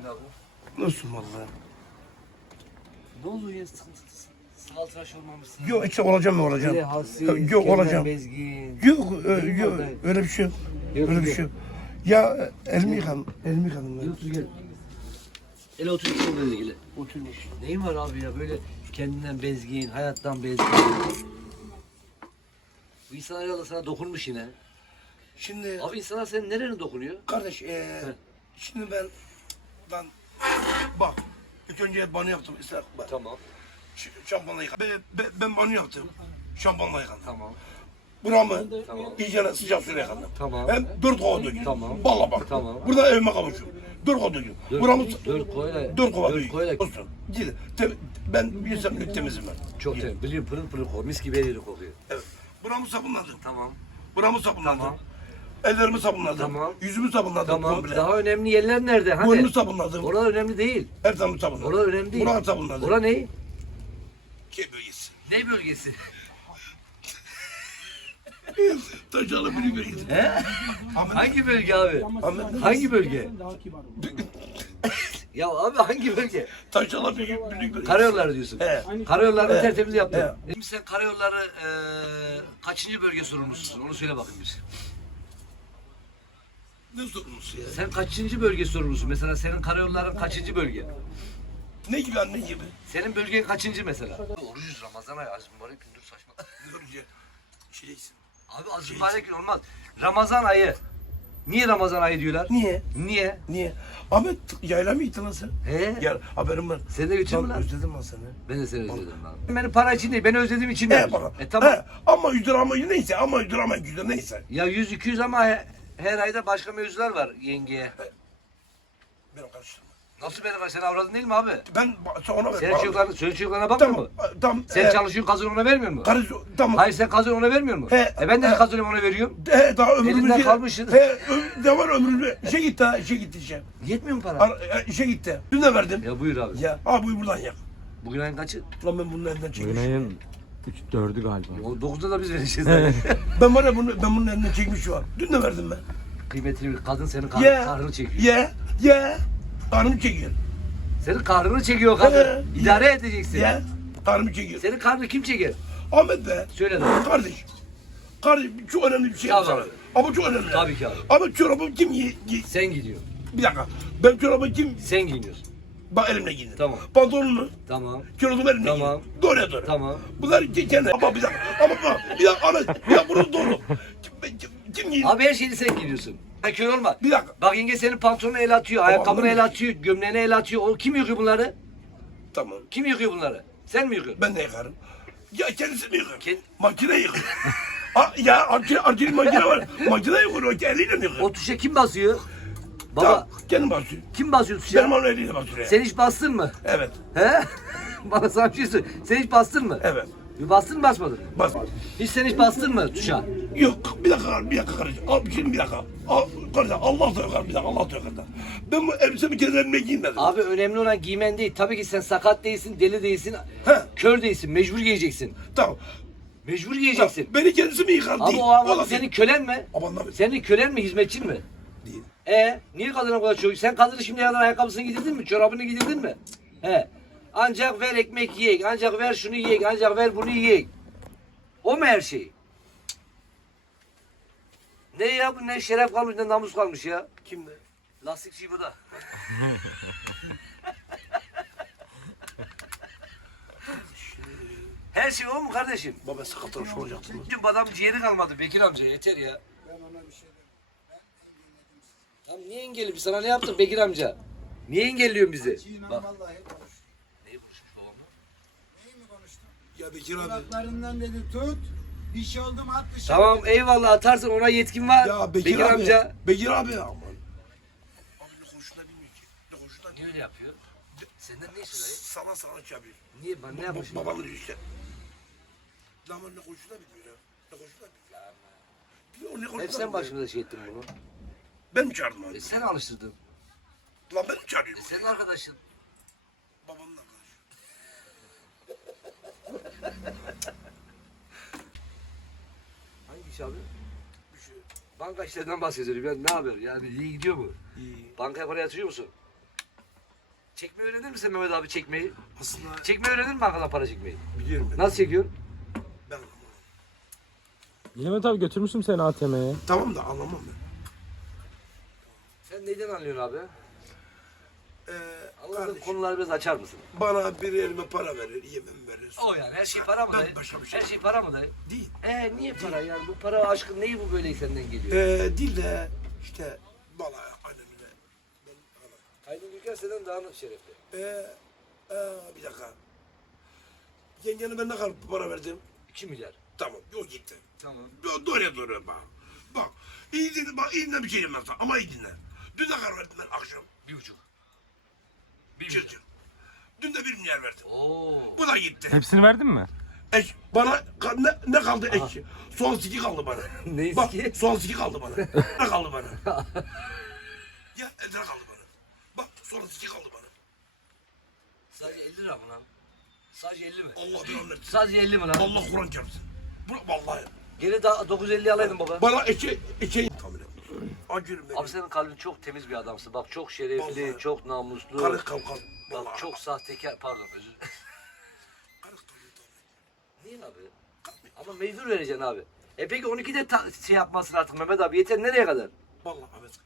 abi? Nasıl vallahi? Ne oluyor ya? Sağ tıraş olmamışsın. Yok işte olacağım mı olacağım? Halsiz, Yok olacağım. bezgin. Yok, Benim yok öyle bir şey yok. Yok, öyle bir yok. şey yok. Ya elimi yıkadım, elimi yıkadım ben. Gel otur gel. Ele otur otur böyle gel. Oturmuş. Neyin var abi ya böyle kendinden bezgin, hayattan bezgin. Bu insan herhalde sana dokunmuş yine. Şimdi Abi insanlar senin nerene dokunuyor? kardeş, e, şimdi ben, ben bak ilk önce banyo yaptım İster bak. Tamam. Ş- Şampuanla yıkadım. Ben, ben, ben banyo yaptım. Şampuanla yıkadım. Tamam. Buramı Tamam. iyice sıcak suyla yıkadım. Tamam. Hem dört kova döküyorum. Tamam. Valla bak. Tamam. Burada evime kavuşuyorum. Dört kova. Dört, Buramı dört koyla. dört kova döküyorum. koyla. Olsun. Gidin. Tem- Ben bir semlik temizim ben. Çok temiz. Biliyorum pırıl pırıl kokuyor. Mis gibi her yeri kokuyor. Evet. Buramı sabunladım. Tamam. Buramı sabunladım. Tamam. Ellerimi sabunladım. Tamam. Yüzümü sabunladım Tamam. komple. Daha önemli yerler nerede? Hani? Burnumu sabunladım. Oralar önemli değil. Her tarafımı sabunladım. Oralar önemli değil. Buramı sabunladım. Ora ne? Ke bölgesi. Ne bölgesi? Taşalı bir bölgesi. He? Hangi bölge abi? Hangi bölge? ya abi hangi bölge? Taşalı bir bölgesi. Karayolları diyorsun. He. Karayollarını He. tertemiz yaptın. He. Şimdi sen karayolları eee kaçıncı bölge sorumlususun? Onu söyle bakayım bize. Ne sorumlusu ya? Sen kaçıncı bölge sorumlusun? Mesela senin karayolların kaçıncı bölge? Ne gibi anne gibi? Senin bölgen kaçıncı mesela? Orucuz Ramazan ayı. Az mübarek gündür saçma. Görünce şeysin. Abi az mübarek gün olmaz. Ramazan ayı. Niye Ramazan ayı diyorlar? Niye? Niye? Niye? Ahmet yayla mı gittin lan sen? He? Gel haberim var. Seni de götürür mü Lan lan? özledim lan seni. Ben de seni özledim abi. Beni para için değil, beni özlediğim için He yapmış. bana. E tamam. He, ama 100 lira ama neyse ama 100 lira ama 100 lira neyse. Ya 100-200 ama he- her ayda başka mevzular var yengeye. Benim karıştırma. Nasıl beni Sen avradın değil mi abi? Ben sonra ver. Senin çocuklarına, senin çocuklarına bakmıyor Tamam. mu? Tamam. Sen he, çalışıyorsun kazanıyor ona vermiyor mu? Karış, tamam. Hayır sen kazanıyor ona vermiyor mu? He, e ben de he. kazanıyorum ona veriyorum. He, daha ömrümüz Elinden kalmışsın. He, ö- ne var ömrümüz? İşe gitti ha, işe gitti işe. Yetmiyor mu para? Ar- e, işe gitti. Dün de verdim. Ya buyur abi. Ya, ha buyur buradan yak. Bugün ayın kaçı? Lan ben bunun elinden Bugün çekmişim. ayın 3 4'ü galiba. O 9'da da biz vereceğiz. Ben var ya bunu, ben bunun elinden çekmişim var. Dün de verdim ben. Kıymetini bil. Kadın senin kar- Ye, kahrını çekiyor. ye, ye. Karnım çekiyor. Senin kahrını çekiyor kadın. He, İdare edeceksin. Ye, karnımı çekiyor. Senin karnını kim çeker? Ahmet be. Söyle de. Kardeş. Kardeş çok önemli bir şey Tamam sana. abi. Ama çok önemli. Tabii ki abi. Ama çorabı kim giy... giy- Sen gidiyorsun. Bir dakika. Ben çorabı kim... Sen giyiniyorsun. Bak elimle giydim. Tamam. Pantolonunu, Tamam. çorabımı elimle Tamam. giydim. Doğruya doğru. Tamam. Bunlar ke- kendi. Ama bir dakika. Ama bak. Bir dakika Ahmet. Bir dakika bunu doğru. Kim, kim, kim giydi? Abi her şeyi sen giyiyorsun. Sen kör olma. Bir dakika. Bak yenge senin pantolonunu el atıyor, ayakkabını anladım. el atıyor, gömleğini el atıyor. O kim yıkıyor bunları? Tamam. Kim yıkıyor bunları? Sen mi yıkıyorsun? Ben de yıkarım. Ya kendisi mi yıkıyor? Kend- Makine yıkıyor. Ha, ya akçe, akçeli makine var. Makine yıkıyor. O eliyle mi yıkıyor? O tuşa kim basıyor? Baba Tamam, Kendim basıyor. kim basıyor tuşa? Benim onun eliyle basıyor. Sen hiç bastın mı? Evet. He? Bana sana bir şey söyle. Sen hiç bastın mı? Evet. Bir bastın mı basmadın? mı? Bas. Hiç sen hiç bastın mı tuşa? Yok bir dakika bir dakika kardeşim. Abi şimdi bir dakika. Al, kardeşim Allah da yakar bir dakika Allah da yakar. Ben bu elbisemi kendi giymedim. Abi önemli olan giymen değil. Tabii ki sen sakat değilsin, deli değilsin, He. kör değilsin. Mecbur giyeceksin. Tamam. Mecbur giyeceksin. Beni kendisi mi yıkar Abi değil. o Vallahi senin kölen mi? Ama anlamıyorum. Senin kölen mi, hizmetçin mi? E niye kadına bu kadar çok? Sen kadını şimdi kadar ayakkabısını giydirdin mi? Çorabını giydirdin mi? He. Ancak ver ekmek yiyek, ancak ver şunu yiyek, ancak ver bunu yiyek. O mu her şey? Ne ya bu ne şeref kalmış ne namus kalmış ya. Kimde? Lastikçi bu da. her şey o mu kardeşim? Baba sakatlamış olacaktım. Dün adam ciğeri kalmadı Bekir amca yeter ya. Tamam niye engelli? Biz sana ne yaptık Bekir amca? Niye engelliyorsun bizi? Bak. Neyi konuşmuş babam? Ya Bekir abi. Kulaklarından dedi tut. Bir şey oldu mu at dışarı. Tamam eyvallah atarsın ona yetkin var. Ya Bekir, Bekir, abi. amca. Bekir abi aman. Abi ne konuştuğunu bilmiyor ki. Ne konuştuğunu Niye öyle yapıyor? Senden ne istiyor dayı? Sana sana yapıyor. Niye ben ne Ba- yapmışım? Babanın diyor işte. Lan ben ne konuştuğunu bilmiyor ya. Ne konuştuğunu bilmiyor. Bir o ne konuştuğunu Hep sen bilmiyor. başımıza şey ettin bunu. Ben mi çağırdım abi? E sen alıştırdın. Lan ben mi çağırıyorum? E senin arkadaşın. Babamın arkadaşı. Hangi iş abi? Bir şey. Banka işlerinden bahsediyorum. Ben ne haber? Yani iyi gidiyor mu? İyi. Bankaya para yatırıyor musun? Çekmeyi öğrenir misin Mehmet abi çekmeyi? Aslında Çekmeyi öğrenir mi arkadan para çekmeyi? biliyorum ben. Nasıl çekiyorsun? Ben Mehmet abi götürmüştüm seni ATM'ye. Tamam da anlamam ben. Neyden anlıyorsun abi? Ee, Anladığın kardeşim, konuları biraz açar mısın? bana bir elime para verir, yemem verir. O yani her şey para mı Ben dayı? başka bir şey Her şey para mı dayı? Değil. Ee niye para yani? Bu para aşkın neyi bu böyle senden geliyor? Ee, değil de işte bana annemine. Ben, ana. Aydın Gülken senden daha şerefli. Ee, ee, bir dakika. Yengene ben ne kadar para verdim? 2 milyar. Tamam, yok gitti. Tamam. Doğruya doğru bak. Bak, iyi dinle, bak iyi dinle bir şey diyeyim ben sana ama iyi dinle. Dün ne kadar verdim ben akşam? Bir buçuk. Bir çık. Dün de bir milyar verdim. Oo. Bu da gitti. Hepsini verdin mi? Eş, bana ka- ne, ne kaldı eş? Son siki kaldı bana. Ne Bak, siki? son siki kaldı bana. ne kaldı bana? ya ne kaldı bana? Bak son siki kaldı bana. Sadece 50 lira mı lan? Sadece 50 mi? Allah bir anlatsın. Sadece 50 mi lan? Allah Kur'an çarpsın. Bu vallahi. Geri daha 950 alaydın baba. Bana eşe eşe tahmin et. Acırım ben. Abi senin kalbin çok temiz bir adamsın. Bak çok şerefli, Vallahi. çok namuslu. Karı kalkan. Bak çok sahtekar. Pardon özür dilerim. Niye abi? Ama mecbur vereceksin abi. E peki 12'de ta- şey yapmasın artık Mehmet abi. Yeter nereye kadar? Vallahi Ahmet.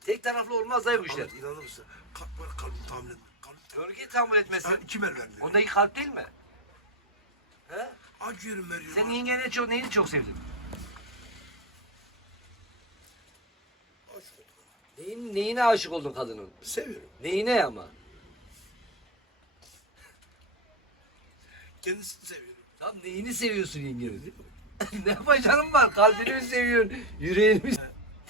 Tek taraflı olmaz dayı bu işler. Ahmet inanır mısın? Kalk bana kalbim tahmin etme. Kalbim tahmin 12'yi tahammül etmesin. Sen kim el vermiyor? Ondaki kalp değil mi? He? Acıyorum veriyorum. Sen yengene çok, neyini çok sevdin? Aşk oldum. Neyin, neyine aşık oldun kadının? Seviyorum. Neyine ama? Kendisini seviyorum. Tam neyini seviyorsun yengenin? ne yapacaksın var? Kalbini mi seviyorsun? Yüreğini mi?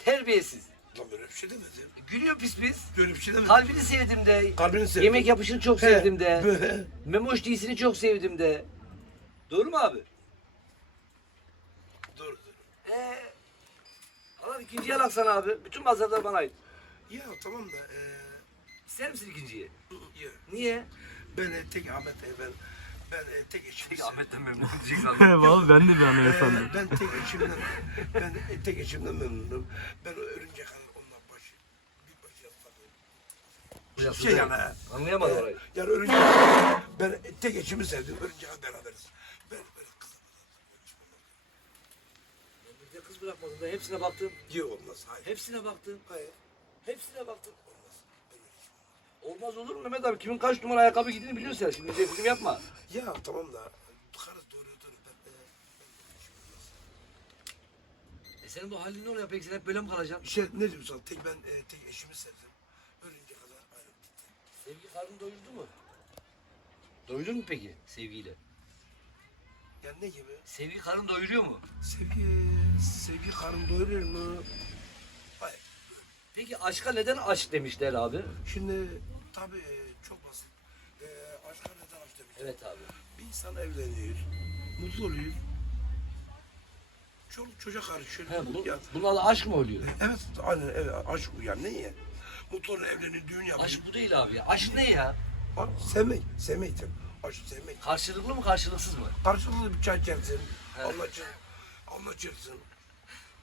Terbiyesiz. Lan böyle bir şey demedim. Gülüyor pis pis. Böyle bir şey demedim. Kalbini sevdim de. Kalbini sevdim. Yemek yapışını çok He, sevdim de. böyle. Memoş giysini çok sevdim de. Doğru mu abi? Doğru doğru. Ee, ikinciye alaksan abi. Bütün pazarlar bana ait. Ya tamam da eee İster misin ikinciyi? ya, Niye? ben e, tek Ahmet e, ben ben e, tek eşim. Peki Ahmet'ten memnun diyeceksin Vallahi ben de bir an öyle sandım. ben tek eşimden ben e, tek eşimden memnunum. Ben ölünce kadar onunla başı bir başı yastakım. Şey yani. he. Anlayamadım orayı. Yani ölünce ben e, tek eşimi sevdim. Ölünce kadar beraberiz. Ben böyle kızım. Bir de kız bırakmadın da hepsine baktım. Yok olmaz. Hayır. Hepsine baktım. Hayır. Hepsine baktım. Olmaz. Olmaz olur mu Mehmet abi? Kimin kaç numara ayakkabı giydiğini biliyorsun sen. Şimdi film yapma. Ya tamam da karı doğru doğru ben, e, E senin bu halin ne oluyor peki? Sen hep böyle mi kalacaksın? Şey ne diyorsun? Tek ben e, tek eşimi sevdim. Ölünce kadar ayrı bitti. Sevgi karnını doyurdu mu? Doyurdun mu peki sevgiyle? Yani ne gibi? Sevgi karnını doyuruyor mu? Sevgi, sevgi karın doyurur mu? Hayır. Peki aşka neden aşk demişler abi? Şimdi tabii çok basit. E, aşka neden aşk demiş? Evet abi. Bir insan evleniyor, mutlu oluyor. Çoluk çocuk karışıyor. He, bu, Ya, adı aşk mı oluyor? evet, aynen evet, aşk bu yani ne ya? Mutlu oluyor, evleniyor, düğün yapıyor. Aşk bu değil abi ya. Aşk ne ya? Aşk, sevmek, sevmektir. Aşk sevmek. Karşılıklı mı karşılıksız mı? Karşılıklı bir çay içersin, anlaşır, anlaşırsın,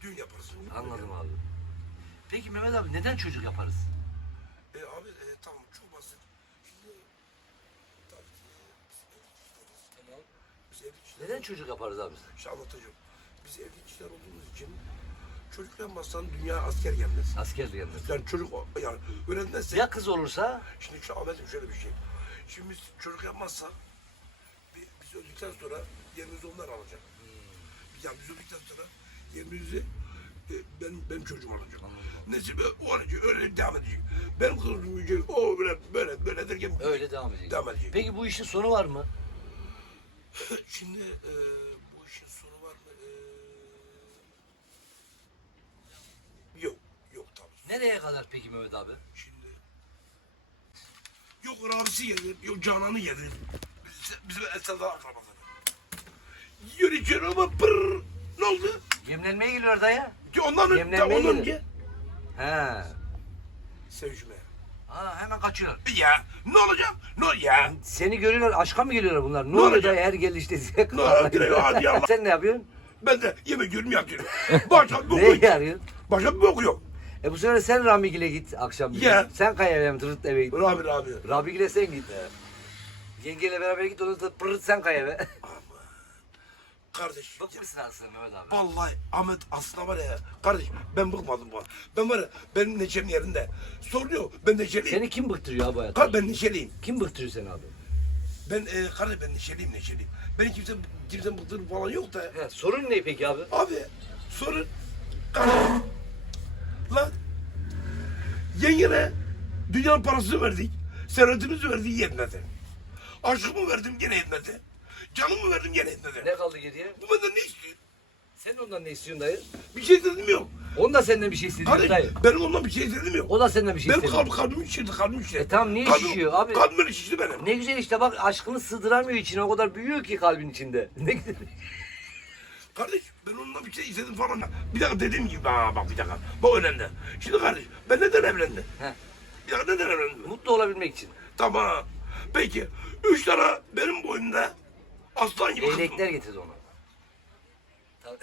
düğün yaparsın. Anladım abi. Peki Mehmet abi neden çocuk yaparız? E abi e, tamam çok basit. Şimdi tabii ki Tamam. biz evli kişiler, Neden çocuk yaparız abi? şey anlatacağım. Biz evli kişiler olduğumuz için çocuk yapmazsan dünya asker gelmez. Asker yanında. Yani çocuk yani öğrenmezsek Ya kız olursa? şimdi şu Ahmet'im şöyle bir şey. Şimdi biz çocuk yapmazsak bi- biz öldükten sonra yerimizi onlar alacak. Yani biz öldükten sonra yerimizi e, benim, benim çocuğum alacak. Neyse o alacak öyle devam edecek. Benim kızım büyüyecek o böyle böyle böyle derken Öyle devam edecek. Devam edecek. Peki bu işin sonu var mı? Şimdi e, bu işin sonu var mı? E, yok. Yok tabii. Nereye kadar peki Mehmet abi? Şimdi yok Rabisi gelir, yok Canan'ı gelir. Biz, bizim Esra'da akrabaları. Yiyor içiyor ama pırr. Ne oldu? Yemlenmeye geliyor dayı. Ki Ondan önce, Yemlenmeye ondan gelir. önce. He. Sevişmeye. Ha hemen kaçıyorlar. Ya ne olacak? Ne ya? Seni görüyorlar, aşka mı geliyorlar bunlar? Ne, oluyor olacak? dayı her gelişte size Ne olacak? Hadi Allah. Sen ne yapıyorsun? Ben de yemek yiyorum yatıyorum. Başka bir Ne yok. yarıyorsun? Başka bir yok. E bu sefer sen Ramigil'e git akşam. bir Ya. Sen kay eve tırt eve git. Rabi Rabi. Ramigil'e sen git. Yengeyle beraber git onu da pırırt sen kay Kardeş. Bıkmışsın aslında Mehmet abi. Vallahi Ahmet aslında var ya kardeş ben bıkmadım bu. Ben var ya benim neşem yerinde. Soruyor ben neşeliyim. Seni kim bıktırıyor abi hayatta? Kar ben neşeliyim. Kim bıktırıyor seni abi? Ben e, kardeş ben neşeliyim neşeliyim. Beni kimse kimse bıktırır falan yok da. He, sorun ne peki abi? Abi sorun kardeş. Lan yengene dünyanın parasını verdik. Servetimizi verdik yetmedi. Aşkımı verdim gene yetmedi. Canımı verdim gene yetmedi. Ne kaldı geriye? Bu benden ne istiyor? Sen ondan ne istiyorsun dayı? Bir şey dedim yok. On da senden bir şey istedi Kardeş dayı. benim ondan bir şey dedim yok. O da senden bir şey Benim istedi. kalbim kalbim şişirdi kalbim şişirdi. E tamam, niye Kalbim- şişiyor abi? Kalbim şişti benim. Ne güzel işte bak aşkını sığdıramıyor içine o kadar büyüyor ki kalbin içinde. Ne güzel. Kardeş ben ondan bir şey istedim falan. Bir dakika dediğim gibi aa, bak bir dakika. Bu önemli. Şimdi kardeş ben neden evlendim? Heh. Bir dakika neden evlendim? Mutlu olabilmek için. Tamam. Peki üç tane benim boyumda aslan gibi kızım. Leylekler getirdi. Tabii.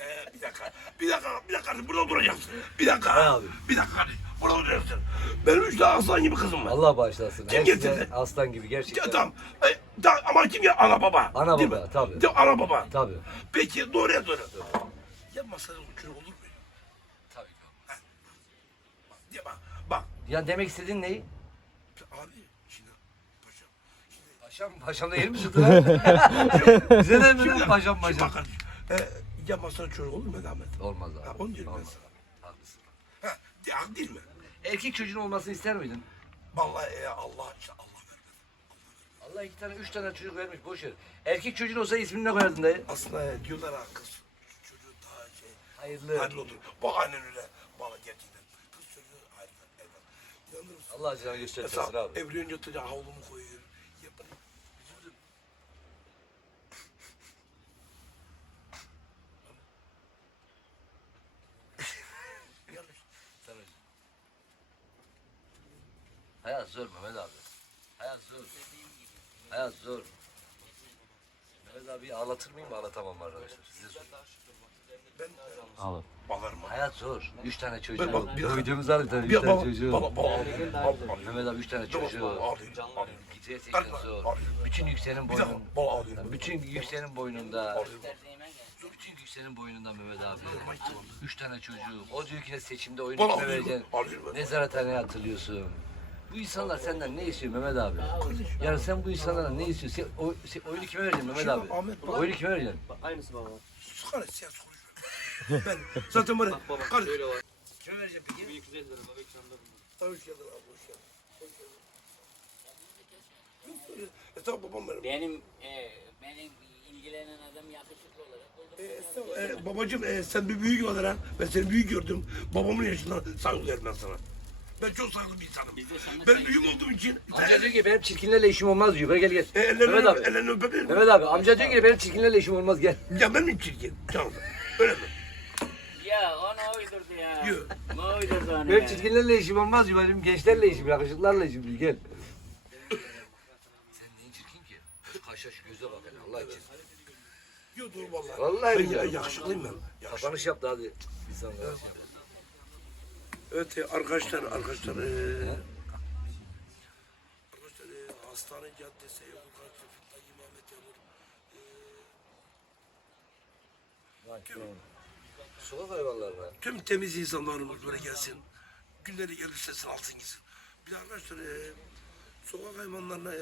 Ee, bir dakika. Bir dakika. Bir dakika. kardeş, Burada duracaksın. Bir dakika. Ne abi? Bir dakika kardeş. Burada duracaksın. Benim üç tane aslan gibi kızım var. Allah bağışlasın. Kim Hepsi de getirdi? Aslan gibi Ya, gerçekten. tamam. E, tamam. Ama kim ya? Ana baba. Ana Değil baba, mi? tabii. Değil mi? Ana baba. Tabii. Peki doğruya doğru. Ya masada uçur olur mu? Tabii. Ya bak. Bak. Ya demek istediğin ne? Abi şimdi paşam. Paşam, paşam da yer mi sütü lan? Bize de mi lan paşam Şimdi paşam? bak kardeş. E, ya masada çocuk olur mu Ahmet? Olmaz Ha, abi. onu diyorum ben Olmaz. sana. Haklısın. Ha, ya değil mi? Erkek çocuğun olmasını ister miydin? Vallahi e, Allah işte Allah vermedi. Allah iki tane, üç tane çocuk vermiş boş ver. Erkek çocuğun olsa ismini ne koyardın dayı? Aslında e, diyorlar ha kız çocuğu daha şey Hayırlı. hayırlı olur. Bak aynen öyle. Valla gerçekten. Kız çocuğu hayırlı. evlat. İnanır mısın? Allah acına göstermesin Mesela abi. evlenince çocuğa havlumu koyuyor. Yapar. Üzüldüm. Yanlış. Sen öyle. Hayat zor Mehmet abi. Hayat zor. Hayat zor. Mehmet abi ağlatır mıyım? Ağlatamam arkadaşlar. Size söyleyeyim. Ben Al. bakarım. Hayat zor. Üç tane çocuğu. Ben bak, bir dakika. Koyduğumuz var bir tane. Üç Bir tane baba, çocuğu. baba, baba. Mehmet abi üç tane çocuğu. baba, alayım, alayım. Gerçekten Bak, zor. Bütün yükseğinin Bir dakika, boynunda. baba alıyorum. Bütün yükseğinin boynunda. Bütün yükseğinin boynunda Mehmet abi. Üç tane çocuğu. O diyor ki ne seçimde oyunu Bana kime alıyorum, vereceksin? alıyorum ben. Nezarethaneye atılıyorsun. Bu insanlar senden ne istiyor Mehmet abi? Yani sen bu insanlardan ne istiyorsun? Sen, o, sen oyunu kime vereceksin Mehmet Şimdi abi? Ahmet, bak. Oyunu kime vereceksin? Kardeş siyasi konuşma. Ben zaten böyle kardeş. Kime vereceksin peki? Hoş geldin abi hoş geldin. Hoş geldin. E tamam babam benim. Benim e, benim ilgilenen adam yakışıklı olarak. E, e, babacım e, sen bir büyük olarak ben seni büyük gördüm. Babamın yaşından saygı duyarım ben sana. Ben çok saygılı bir insanım. Ben büyük olduğum için. Amca diyor ki benim çirkinlerle işim olmaz diyor. Böyle gel gel. E, ellerini, Mehmet abi. ellerini öpebilir miyim? Mehmet abi amca diyor ki benim çirkinlerle işim olmaz gel. Ya ben mi çirkin? Canım. Öyle mi? Ya onu uydurdu ya. Yok. Ne uydurdu onu Benim ya? çirkinlerle işim olmaz diyor. Benim gençlerle işim, yakışıklarla işim diyor. Gel. Sen neyin çirkin ki? Kaşa şu göze bak hele Allah için. Yok dur vallahi. Vallahi ben billahi. ya, yakışıklıyım ben. Yakışıklı. Kapanış yaptı hadi. İnsanlar. Evet e, arkadaşlar arkadaşlar e, arkadaşlar e, hastane caddesi yolu karşı Fıntaki Mehmet Yavur Sokak hayvanlarına. tüm temiz insanlarımız böyle gelsin. Günleri gelir sesin alsın gitsin. Bir de arkadaşlar e, sokak hayvanlarına e,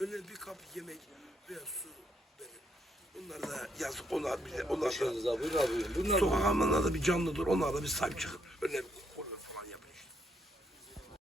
önüne bir kap yemek veya su. Bunlar da yazık onlar bile onlar da Başarınız abi. Buyurun abi abi. sokak da bir canlıdır. Onlar da bir sahip çıkın. Önüne bir